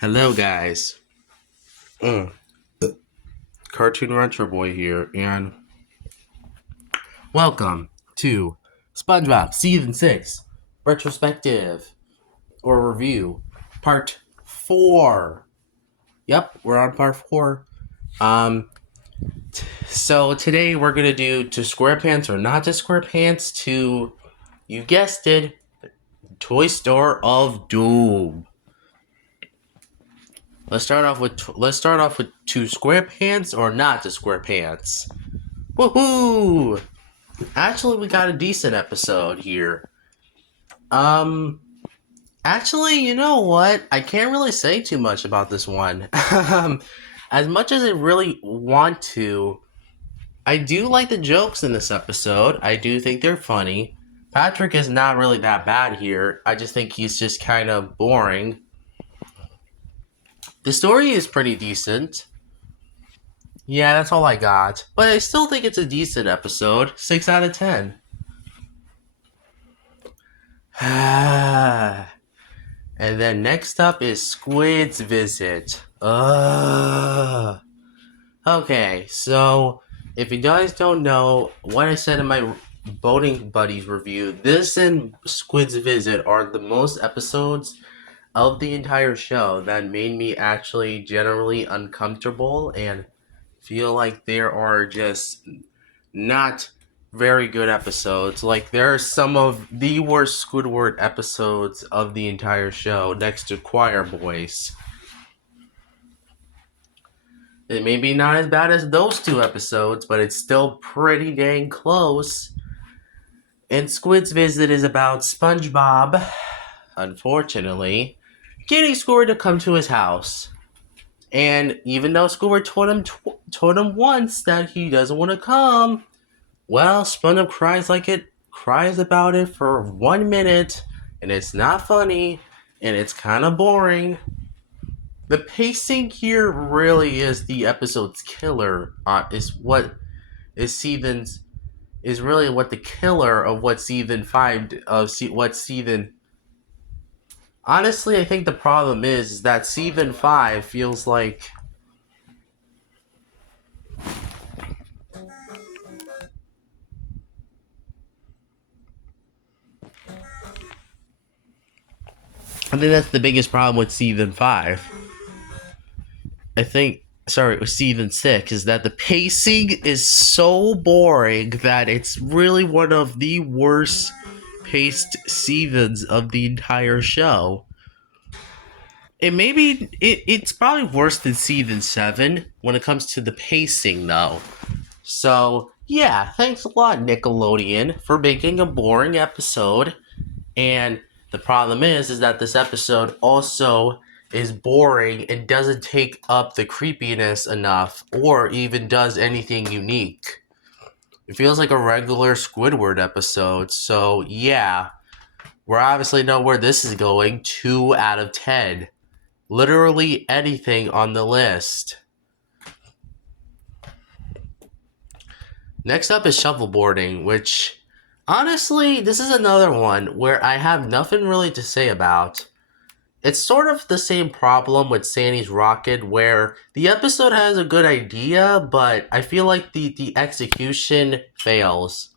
Hello, guys. Mm. Cartoon Retro Boy here, and welcome to Spongebob Season 6 Retrospective or Review Part 4. Yep, we're on Part 4. So today we're going to do To SquarePants or Not to SquarePants to, you guessed it, Toy Store of Doom. Let's start off with To SquarePants or Not to SquarePants. Woohoo! Actually, we got a decent episode here. Actually, you know what? I can't really say too much about this one. As much as I really want to, I do like the jokes in this episode. I do think they're funny. Patrick is not really that bad here. I just think he's just kind of boring. The story is pretty decent. Yeah, that's all I got. But I still think it's a decent episode. 6 out of 10. And then next up is Squid's Visit. Okay, so if you guys don't know what I said in my Boating Buddies review, this and Squid's Visit are the most episodes of the entire show that made me actually generally uncomfortable and feel like there are just not very good episodes. Like, there are some of the worst Squidward episodes of the entire show, next to Choir Boys. It may be not as bad as those two episodes, but it's still pretty dang close. And Squid's Visit is about Spongebob, unfortunately, getting Squidward to come to his house. And even though Squidward told him once that he doesn't want to come, well, SpongeBob cries about it for 1 minute, and it's not funny, and it's kind of boring. The pacing here really is the episode's killer. Is really what the killer of what season 5 of what season. Honestly, I think the problem is that season 5 feels like. I think that's the biggest problem with season 5. With season 6, is that the pacing is so boring that it's really one of the worst paced seasons of the entire show. It's probably worse than season 7 when it comes to the pacing, though. So, yeah, thanks a lot, Nickelodeon, for making a boring episode. And the problem is that this episode also is boring and doesn't take up the creepiness enough or even does anything unique. It feels like a regular Squidward episode, so yeah, we obviously know where this is going. 2 out of 10. Literally anything on the list. Next up is Shuffleboarding, which, honestly, this is another one where I have nothing really to say about. It's sort of the same problem with Sandy's Rocket, where the episode has a good idea, but I feel like the execution fails.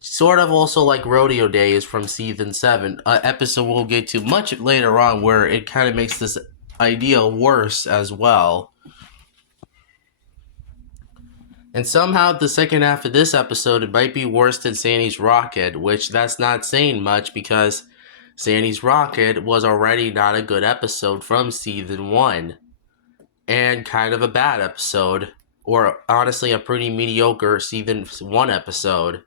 Sort of also like Rodeo Days from season 7, an episode we'll get to much later on, where it kind of makes this idea worse as well. And somehow the second half of this episode, it might be worse than Sandy's Rocket, which that's not saying much because Sandy's Rocket was already not a good episode from season 1. And kind of a bad episode. Or honestly, a pretty mediocre season 1 episode.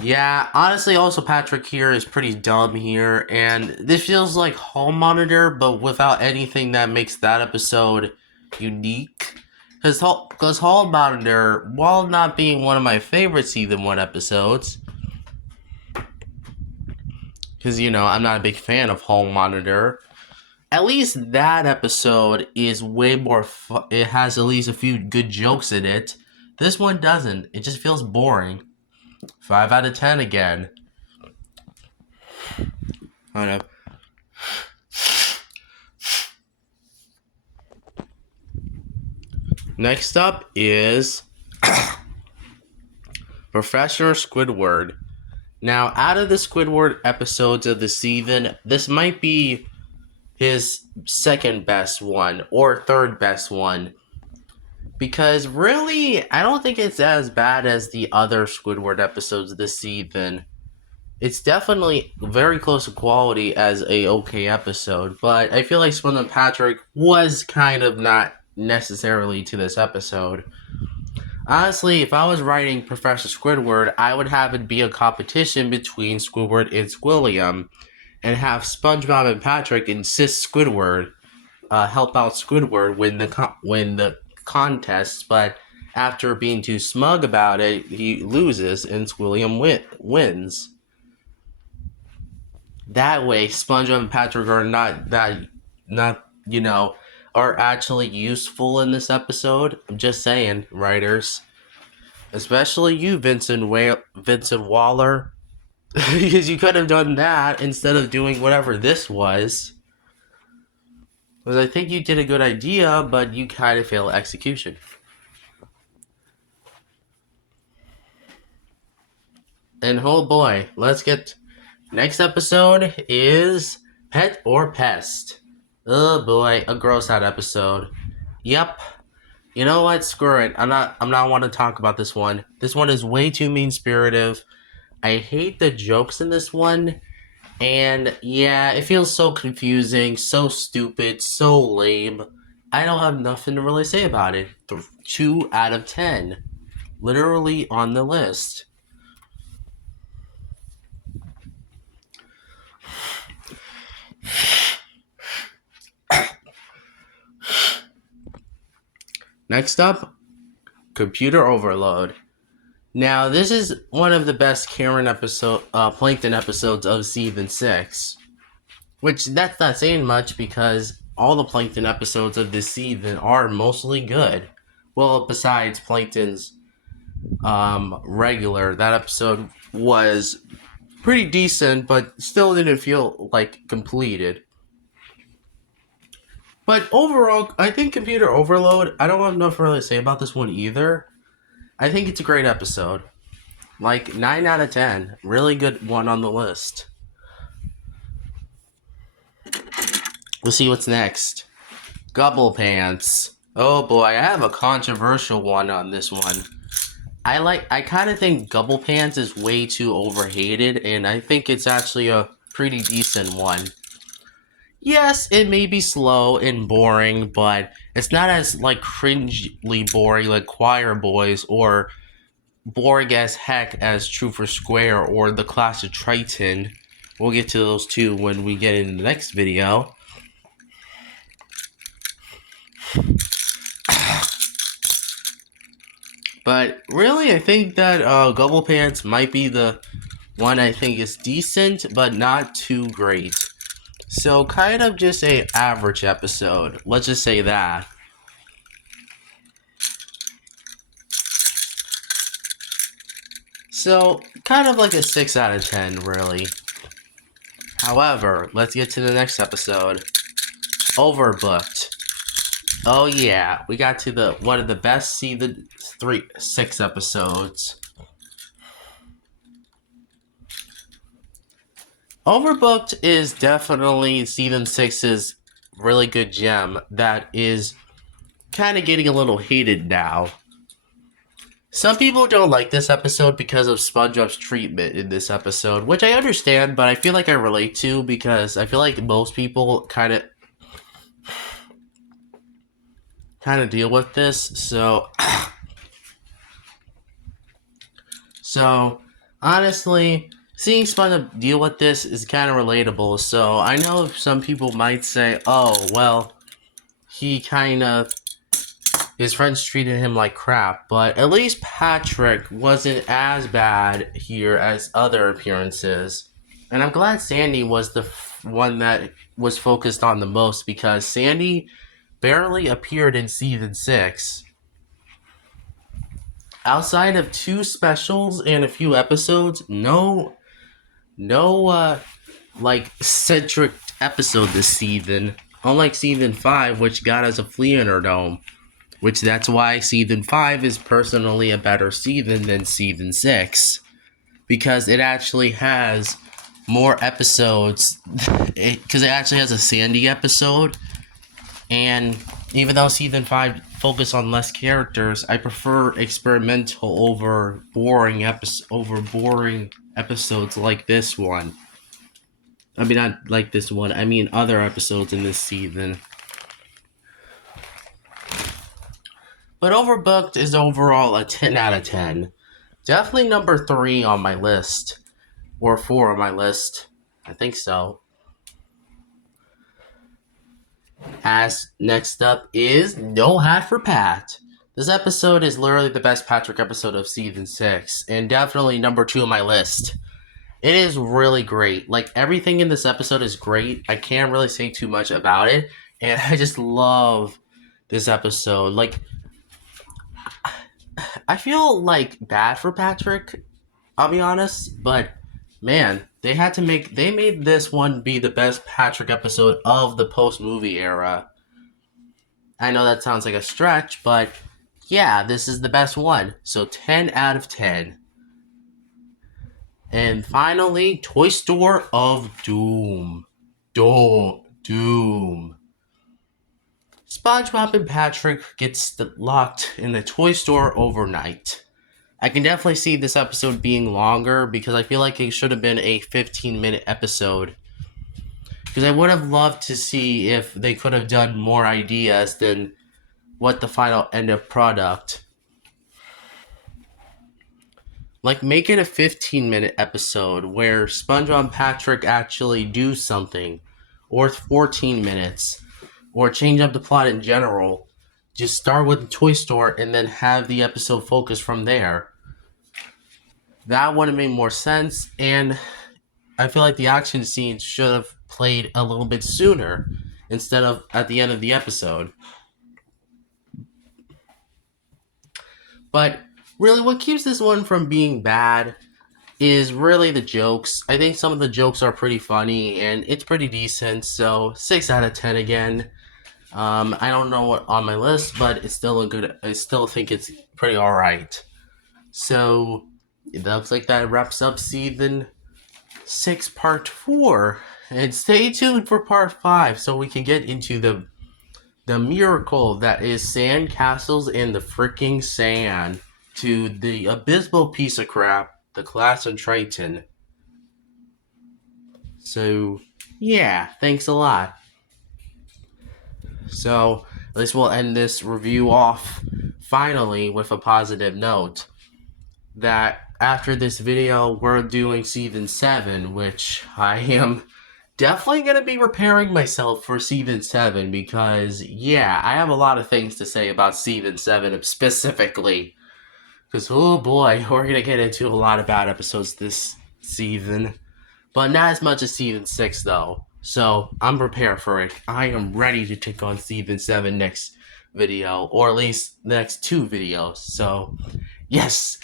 Yeah, honestly, also Patrick here is pretty dumb here. And this feels like Hall Monitor, but without anything that makes that episode unique. Because Hall Monitor, while not being one of my favorite season 1 episodes, because, I'm not a big fan of Hall Monitor, at least that episode is way more fun. It has at least a few good jokes in it. This one doesn't. It just feels boring. 5 out of 10 again. I don't know. Next up is Professor Squidward. Now, out of the Squidward episodes of the season, this might be his second best one or third best one. Because really, I don't think it's as bad as the other Squidward episodes this season. It's definitely very close to quality as a okay episode, but I feel like SpongeBob Patrick was kind of not necessarily to this episode. Honestly, if I was writing Professor Squidward, I would have it be a competition between Squidward and Squilliam, and have SpongeBob and Patrick insist Squidward help out Squidward win the contest, but after being too smug about it, he loses and Squilliam wins. That way, SpongeBob and Patrick are not are actually useful in this episode. I'm just saying, writers, especially you, Vincent Waller, because you could have done that instead of doing whatever this was. Because I think you did a good idea, but you kind of failed execution. And oh boy, let's get... Next episode is Pet or Pest. Oh boy, a gross out episode. Yep. You know what? Screw it. I'm not want to talk about this one. This one is way too mean-spirited. I hate the jokes in this one. And yeah, it feels so confusing, so stupid, so lame. I don't have nothing to really say about it. 2 out of 10. Literally on the list. Next up, Computer Overload. Now, this is one of the best Plankton episodes of season 6. Which, that's not saying much because all the Plankton episodes of this season are mostly good. Well, besides Plankton's regular, that episode was pretty decent, but still didn't feel like completed. But overall, I think Computer Overload, I don't have enough really to say about this one either. I think it's a great episode. Like, 9 out of 10. Really good one on the list. We'll see what's next. Gobble Pants. Oh boy, I have a controversial one on this one. I kind of think Gobble Pants is way too overhated, and I think it's actually a pretty decent one. Yes, it may be slow and boring, but it's not as like cringely boring like Choir Boys or boring as heck as True for Square or the Clash of Triton. We'll get to those two when we get in the next video. But really, I think that Gobble Pants might be the one I think is decent, but not too great. So kind of just a average episode. Let's just say that. So kind of like a 6 out of 10, really. However, let's get to the next episode. Overbooked. Oh yeah, we got to the one of the best season 6 episodes. Overbooked is definitely season 6's really good gem that is kind of getting a little hated now. Some people don't like this episode because of SpongeBob's treatment in this episode, which I understand, but I feel like I relate to because I feel like most people kind of deal with this. So honestly, seeing SpongeBob deal with this is kind of relatable. So I know some people might say, "Oh, well, his friends treated him like crap," but at least Patrick wasn't as bad here as other appearances. And I'm glad Sandy was the one that was focused on the most because Sandy barely appeared in season 6. Outside of 2 specials and a few episodes, no centric episode this season. Unlike season 5, which got us a flea in her dome. which that's why season 5 is personally a better season than season 6, because it actually has more episodes, because it actually has a Sandy episode, and even though season 5 focus on less characters, I prefer experimental over boring episodes like this one. I mean, not like this one, I mean other episodes in this season. But Overbooked is overall a 10 out of 10. Definitely number 3 on my list. Or 4 on my list. I think so. As next up is No Hat for Pat. This episode is literally the best Patrick episode of season 6. And definitely number 2 on my list. It is really great. Like, everything in this episode is great. I can't really say too much about it. And I just love this episode. Like, I feel like bad for Patrick, I'll be honest, but man, they made this one be the best Patrick episode of the post-movie era. I know that sounds like a stretch, but yeah, this is the best one. So 10 out of 10. And finally, Toy Store of Doom. Doom. SpongeBob and Patrick gets locked in the toy store overnight. I can definitely see this episode being longer because I feel like it should have been a 15-minute episode. Because I would have loved to see if they could have done more ideas than what the final end of product. Like, make it a 15-minute episode where SpongeBob and Patrick actually do something. Or 14 minutes. Or change up the plot in general. Just start with the toy store and then have the episode focus from there. That would have made more sense, and I feel like the action scenes should have played a little bit sooner instead of at the end of the episode. But really, what keeps this one from being bad is really the jokes. I think some of the jokes are pretty funny, and it's pretty decent, so 6 out of 10 again. I don't know what on my list, but it's still I still think it's pretty alright. So, it looks like that wraps up season 6 part 4. And stay tuned for part 5 so we can get into the miracle that is sand castles in the freaking sand to the abysmal piece of crap, the Class of Triton. So, yeah, thanks a lot. So, at least we'll end this review off finally with a positive note that after this video, we're doing season 7, which I am definitely going to be preparing myself for season 7 because, yeah, I have a lot of things to say about season 7 specifically. Because, oh boy, we're going to get into a lot of bad episodes this season. But not as much as season 6, though. So, I'm prepared for it. I am ready to take on season 7 next video. Or at least the next 2 videos. So, yes.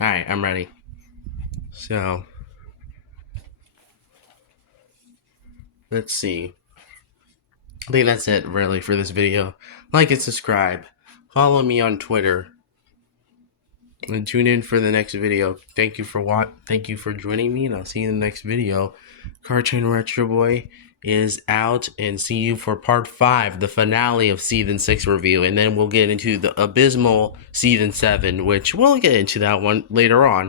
Alright, I'm ready. So, let's see. I think that's it, really, for this video. Like and subscribe. Follow me on Twitter. And tune in for the next video. Thank you for joining me, and I'll see you in the next video. Cartoon Retro Boy is out, and see you for part 5, the finale of season 6 review, and then we'll get into the abysmal season 7, which we'll get into that one later on.